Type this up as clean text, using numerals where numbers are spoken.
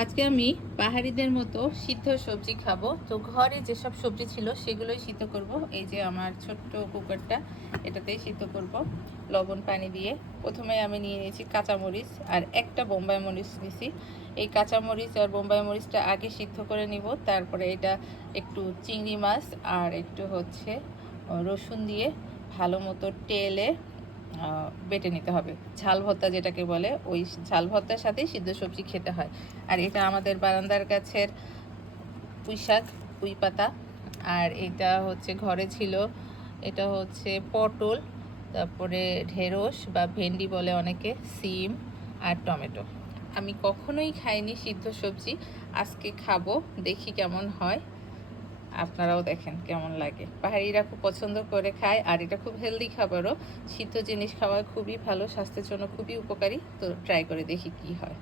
আজকে আমি পাহাড়িদের মতো সিদ্ধ সবজি খাবো। তো ঘরে যেসব সবজি ছিল সেগুলোই সিদ্ধ করব। এই যে আমার ছোট্ট কুকারটা, এটাতেই সিদ্ধ করব লবণ পানি দিয়ে। প্রথমে আমি নিয়ে নিয়েছি কাঁচামরিচ আর একটা বোম্বাই মরিচ নিয়েছি। এই কাঁচামরিচ আর বোম্বাই মরিচটা আগে সিদ্ধ করে নিব, তারপরে এটা একটু চিংড়ি মাছ আর একটু রসুন দিয়ে ভালো মতো তেলে বেটে নিতে হবে। ঝাল ভর্তা যেটাকে বলে, ওই ঝাল ভর্তার সাথেই সিদ্ধ সবজি খেতে হয়। আর এটা আমাদের বারান্দার গাছের পুঁই শাক, পুঁই পাতা। আর এটা ঘরে ছিল, এটা পটল, তারপরে ঢেঁড়স বা ভেন্ডি বলে অনেকে, সিম আর টমেটো। আমি কখনোই খাইনি সিদ্ধ সবজি, আজকে খাবো, দেখি কেমন হয়। আপনারাও দেখেন কেমন লাগে। পাহাড়িরা খুব পছন্দ করে খায়, আর এটা খুব হেলদি খাবারও। সিদ্ধ জিনিস খাওয়া খুবই ভালো, স্বাস্থ্যের জন্য খুবই উপকারী। তো ট্রাই করে দেখি কি হয়।